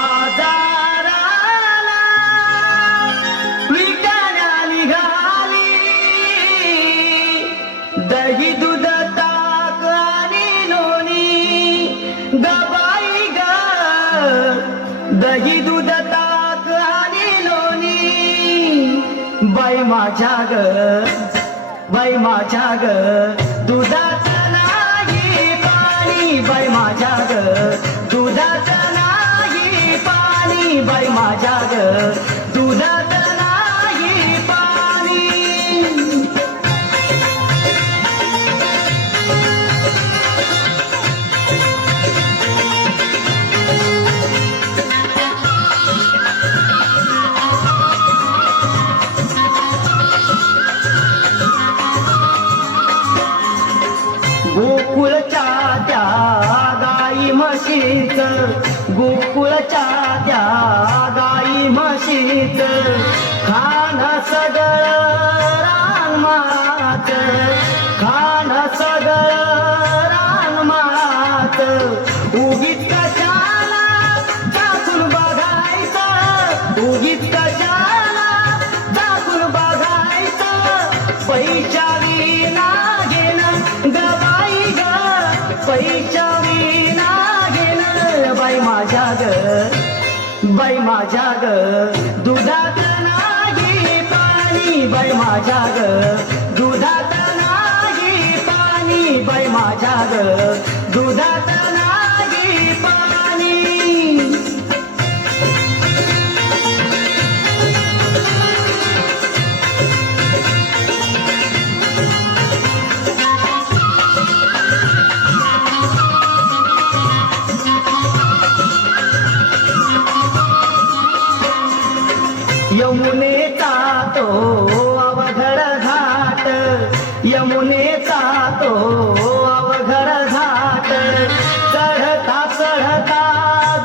बाजाराला विकायला निघाली दही दूध ताक आणि लोणी गबाई ग दही दूध ताक आणि लोणी बाई माझ्या ग बाई माझ्या ग दुधाचं नाही पाणी बाई माझ्या ग दुधाचं नाही पाणी बाई माझ्या ग दुधाचं नाही पाणी गोकुळच्या त्या गाई म्हशीचं गोकुळच्या त्या गाई म्हशीचं खाणं सगळं रानमाळाचं खाणं सगळं रानमाळाचं उगीच कशाला चाकून बघायचं उगीच कशाला चाकून बघायचं पैशा विना घेणं गबाई ग पैशा विना घेणं बाई माझ्या ग बाई माझ्या ग दुधात नाही पाणी बाई माझ्या ग दुधात नाही पाणी बाई माझ्या ग दुधात नाही पाणी यमुनेचा तो अवघड घाट यमुनेचा तो अवघड घाट चढता चढता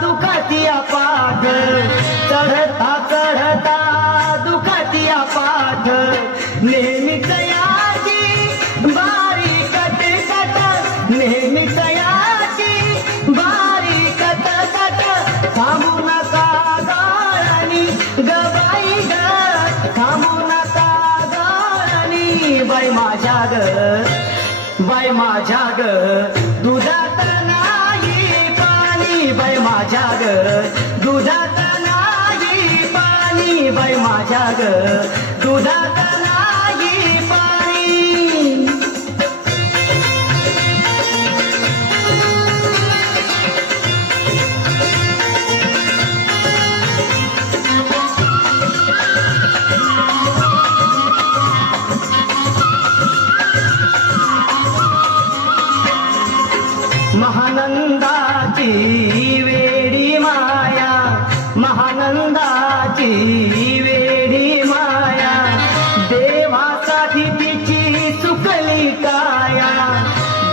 दुखाती पाठ चढता चढता दुखाती पाठ नेहमीच याची बारी कट कट नेहमीच याची बारी कट कट थांबू नका गाळणी गबाई ग थांबू नका गाळणी बाई माझ्या ग बाई माझ्या ग दुधात नाही पाणी बाई माझ्या ग दुधात नाही पाणी बाई माझ्या ग दुधात नाही पाणी महानंदाची वेडी माया महानंदाची वेडी माया देवासाठी तिची सुकली काया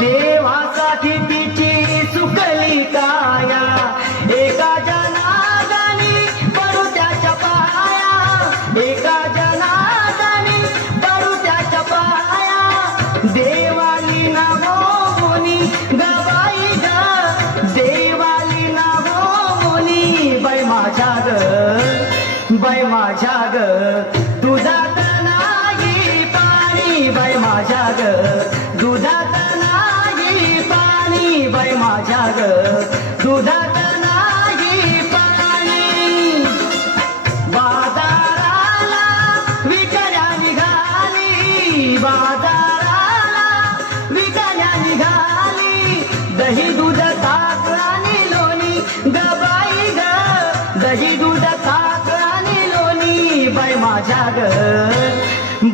देवासाठी तिची सुकली काया एका जनार्दनी पडू त्याच्या पाया एका जनार्दनी पडू त्याच्या पाया देवाली नामो मुनी गबाई ग देवाली नामो मुनी बाई माझ्या ग बाई माझ्या ग दुधात नाही पाणी बाई माझ्या ग दुधात नाही पाणी बाई माझ्या ग दुधात नाही पाणी बाजाराला विकायला निघाली बाजाराला विकायला निघाली दही दूध ताक आणि लोणी गबाई ग दही दूध ताक आणि लोणी बाई माझ्या ग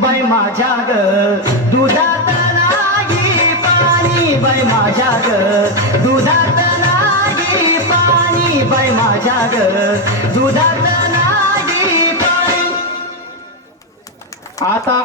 बाई माझ्या ग दुधात नाही पाणी बाई माझ्या ग दुधात नाही पाणी बाई माझ्या ग दुधात नाही पाणी आता